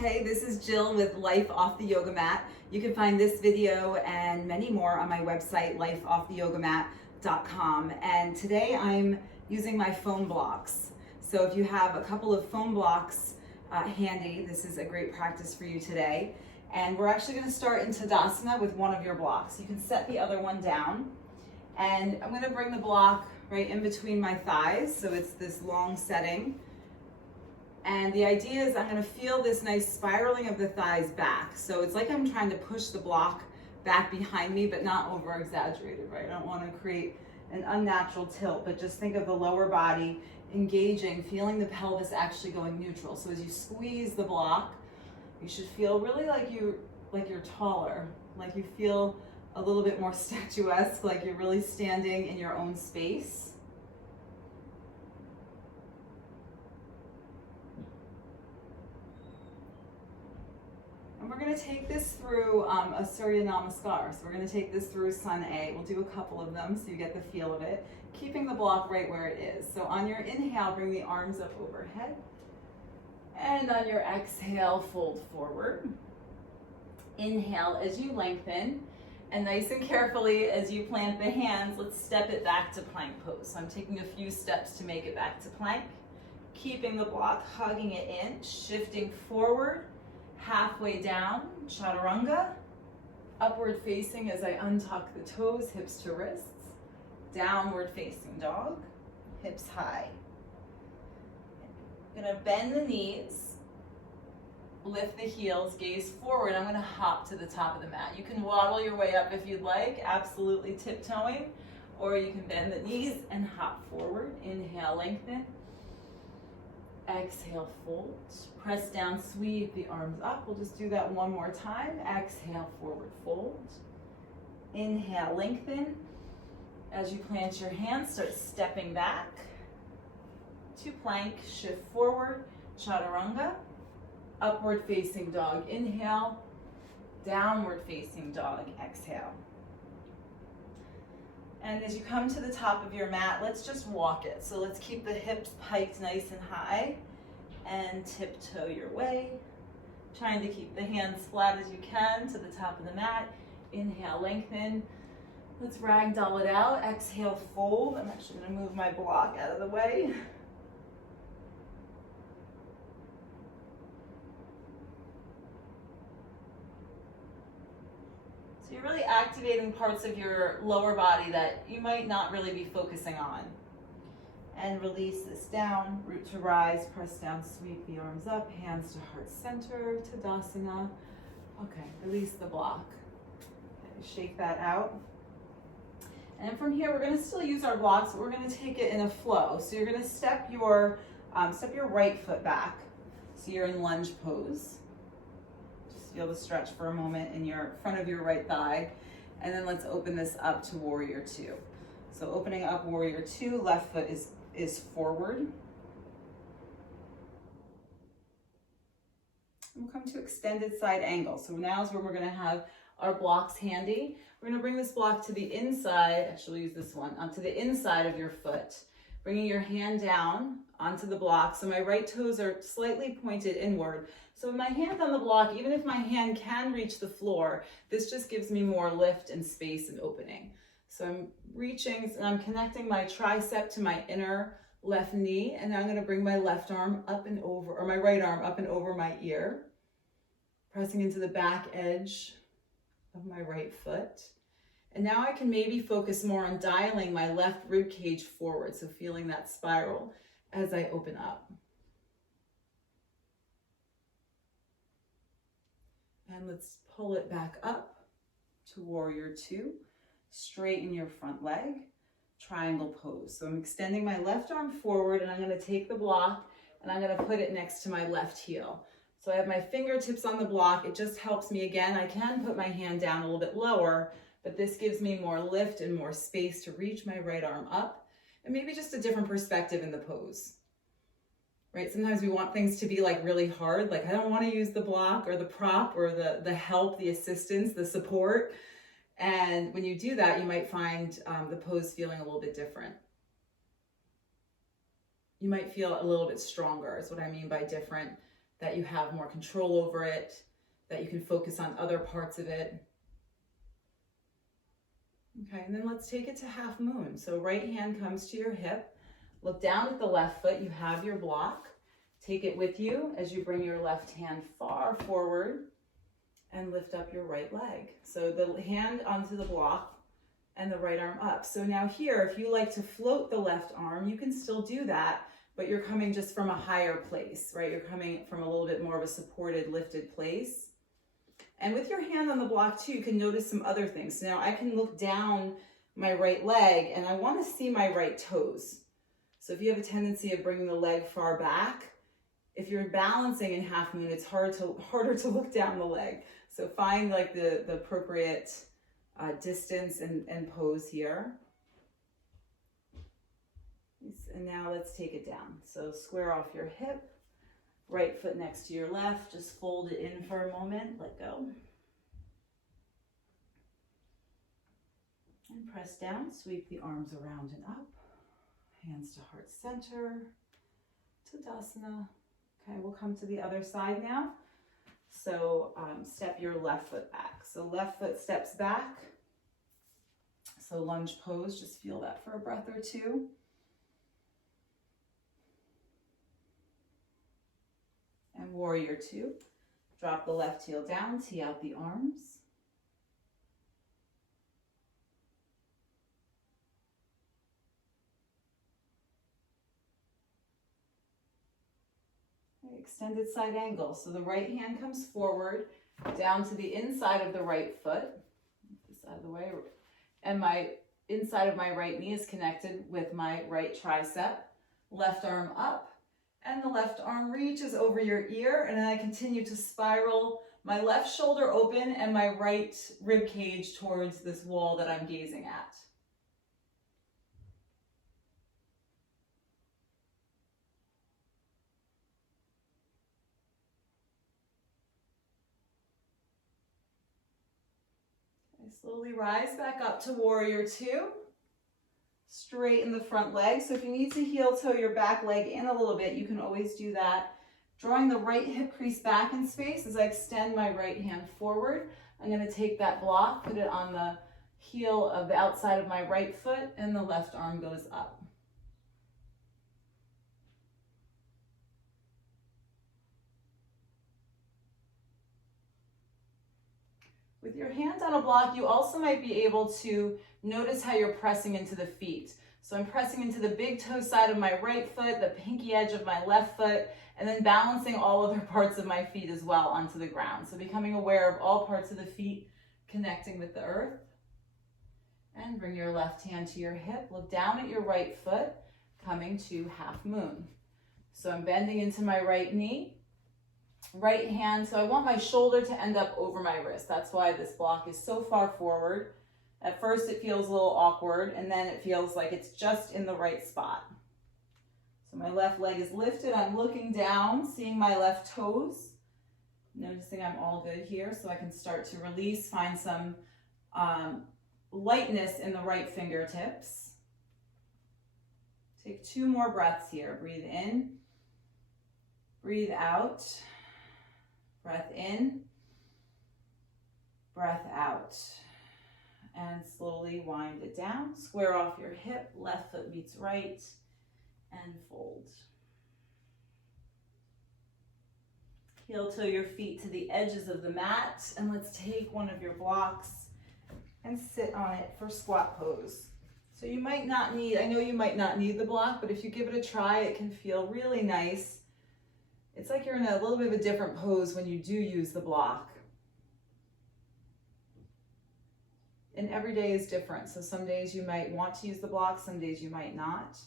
Hey, this is Jill with Life Off the Yoga Mat. You can find this video and many more on my website, lifeofftheyogamat.com. And today I'm using my foam blocks. So if you have a couple of foam blocks handy, this is a great practice for you today. And we're actually going to start in Tadasana with one of your blocks. You can set the other one down. And I'm going to bring the block right in between my thighs, so it's this long setting. And the idea is I'm going to feel this nice spiraling of the thighs back. So it's like I'm trying to push the block back behind me, but not over exaggerated, right? I don't want to create an unnatural tilt, but just think of the lower body engaging, feeling the pelvis actually going neutral. So as you squeeze the block, you should feel really like you're taller, like you feel a little bit more statuesque, like you're really standing in your own space. And we're going to take this through a Surya Namaskar. So we're going to take this through Sun A. We'll do a couple of them so you get the feel of it, keeping the block right where it is. So on your inhale, bring the arms up overhead. And on your exhale, fold forward. Inhale as you lengthen. And nice and carefully as you plant the hands, let's step it back to plank pose. So I'm taking a few steps to make it back to plank. Keeping the block, hugging it in, shifting forward. Halfway down, chaturanga, upward facing as I untuck the toes, hips to wrists, downward facing dog, hips high. I'm gonna bend the knees, lift the heels, gaze forward. I'm gonna hop to the top of the mat. You can waddle your way up if you'd like, absolutely tiptoeing, or you can bend the knees and hop forward. Inhale, lengthen. Exhale, fold. Press down, sweep the arms up. We'll just do that one more time. Exhale, forward fold. Inhale, lengthen. As you plant your hands, start stepping back to plank, shift forward, chaturanga, upward facing dog, inhale, downward facing dog, exhale. And as you come to the top of your mat, let's just walk it. So let's keep the hips piked nice and high and tiptoe your way. Trying to keep the hands flat as you can to the top of the mat. Inhale, lengthen. Let's ragdoll it out. Exhale, fold. I'm actually going to move my block out of the way. So you're really activating parts of your lower body that you might not really be focusing on. And release this down, root to rise, press down, sweep the arms up, hands to heart center, Tadasana. Okay, release the block. Okay, shake that out. And from here, we're gonna still use our blocks, but we're gonna take it in a flow. So you're gonna step your right foot back. So you're in lunge pose. Feel the stretch for a moment in your front of your right thigh. And then let's open this up to Warrior Two. So opening up Warrior Two, left foot is forward. We'll come to extended side angle. So now is where we're gonna have our blocks handy. We're gonna bring this block to the inside, actually use this one, onto the inside of your foot. Bringing your hand down onto the block. So my right toes are slightly pointed inward. So with my hand on the block, even if my hand can reach the floor, this just gives me more lift and space and opening. So I'm reaching and I'm connecting my tricep to my inner left knee, and now I'm gonna bring my left arm up and over, or my right arm up and over my ear, pressing into the back edge of my right foot. And now I can maybe focus more on dialing my left rib cage forward, so feeling that spiral as I open up. And let's pull it back up to Warrior Two. Straighten your front leg, triangle pose. So I'm extending my left arm forward, and I'm gonna take the block and I'm gonna put it next to my left heel. So I have my fingertips on the block. It just helps me again. I can put my hand down a little bit lower, but this gives me more lift and more space to reach my right arm up, and maybe just a different perspective in the pose, right? Sometimes we want things to be like really hard. Like I don't want to use the block or the prop or the help, the assistance, the support. And when you do that, you might find the pose feeling a little bit different. You might feel a little bit stronger is what I mean by different. that you have more control over it, that you can focus on other parts of it. Okay, and then let's take it to half moon. So right hand comes to your hip. Look down at the left foot. You have your block. Take it with you as you bring your left hand far forward and lift up your right leg. So the hand onto the block and the right arm up. So now here, if you like to float the left arm, you can still do that, but you're coming just from a higher place, right? You're coming from a little bit more of a supported, lifted place. And with your hand on the block too, you can notice some other things. So now I can look down my right leg and I want to see my right toes. So if you have a tendency of bringing the leg far back, if you're balancing in half moon, it's harder to look down the leg. So find like the appropriate distance and pose here. And now let's take it down. So square off your hip, right foot next to your left, just fold it in for a moment, let go. And press down, sweep the arms around and up, hands to heart center, Tadasana. Okay, we'll come to the other side now. So step your left foot back. So left foot steps back. So lunge pose, just feel that for a breath or two. And warrior two. Drop the left heel down, tee out the arms. Extended side angle. So the right hand comes forward down to the inside of the right foot, this side of the way, and my inside of my right knee is connected with my right tricep. Left arm up, and the left arm reaches over your ear, and then I continue to spiral my left shoulder open and my right rib cage towards this wall that I'm gazing at. Slowly rise back up to warrior two. Straighten the front leg. So if you need to heel toe your back leg in a little bit, you can always do that. Drawing the right hip crease back in space as I extend my right hand forward. I'm going to take that block, put it on the heel of the outside of my right foot, and the left arm goes up. With your hand on a block, you also might be able to notice how you're pressing into the feet. So I'm pressing into the big toe side of my right foot, the pinky edge of my left foot, and then balancing all other parts of my feet as well onto the ground. So becoming aware of all parts of the feet connecting with the earth. And bring your left hand to your hip. Look down at your right foot, coming to half moon. So I'm bending into my right knee. Right hand, so I want my shoulder to end up over my wrist. That's why this block is so far forward. At first it feels a little awkward, and then it feels like it's just in the right spot. So my left leg is lifted. I'm looking down, seeing my left toes, noticing I'm all good here, so I can start to release, find some lightness in the right fingertips. Take 2 more breaths here. Breathe in, breathe out. Breath in, breath out, and slowly wind it down. Square off your hip, left foot meets right, and fold. Heel toe your feet to the edges of the mat, and let's take one of your blocks and sit on it for squat pose. So you might not need, I know you might not need the block, but if you give it a try, it can feel really nice. It's like you're in a little bit of a different pose when you do use the block. And every day is different. So some days you might want to use the block, some days you might not.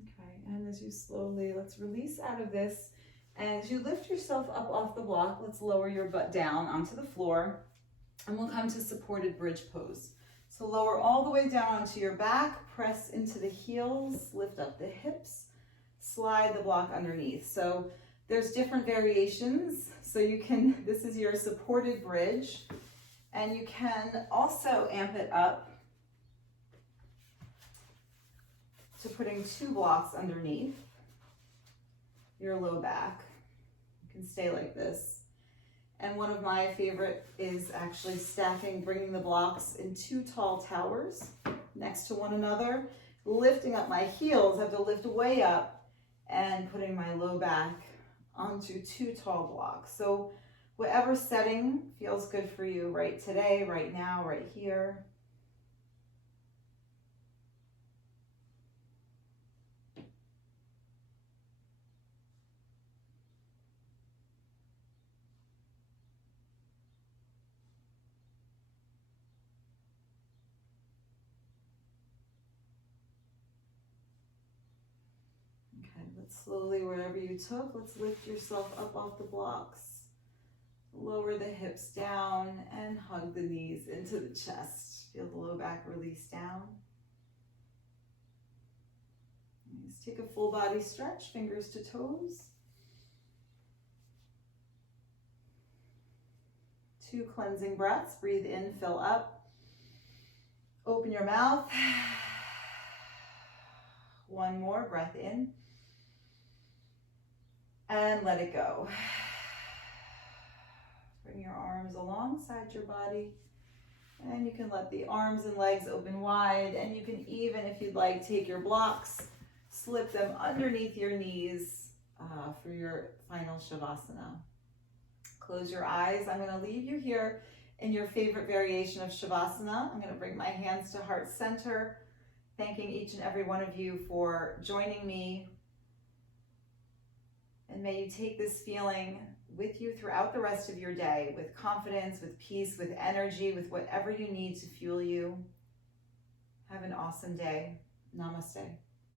Okay, and as you slowly, let's release out of this. And as you lift yourself up off the block, let's lower your butt down onto the floor, and we'll come to supported bridge pose. So lower all the way down onto your back, press into the heels, lift up the hips, slide the block underneath. So There's different variations. So you can, this is your supported bridge, and you can also amp it up to putting 2 blocks underneath your low back. You can stay like this. And one of my favorite is actually stacking, bringing the blocks in 2 tall towers next to one another, lifting up my heels. I have to lift way up and putting my low back onto 2 tall blocks. So whatever setting feels good for you right today, right now, right here. Slowly, wherever you took, let's lift yourself up off the blocks. Lower the hips down and hug the knees into the chest. Feel the low back release down. Let's take a full body stretch, fingers to toes. 2 cleansing breaths. Breathe in, fill up. Open your mouth. 1 more, breath in. And let it go. Bring your arms alongside your body. And you can let the arms and legs open wide. And you can even, if you'd like, take your blocks, slip them underneath your knees for your final Shavasana. Close your eyes. I'm going to leave you here in your favorite variation of Shavasana. I'm going to bring my hands to heart center, thanking each and every one of you for joining me. And may you take this feeling with you throughout the rest of your day, with confidence, with peace, with energy, with whatever you need to fuel you. Have an awesome day. Namaste.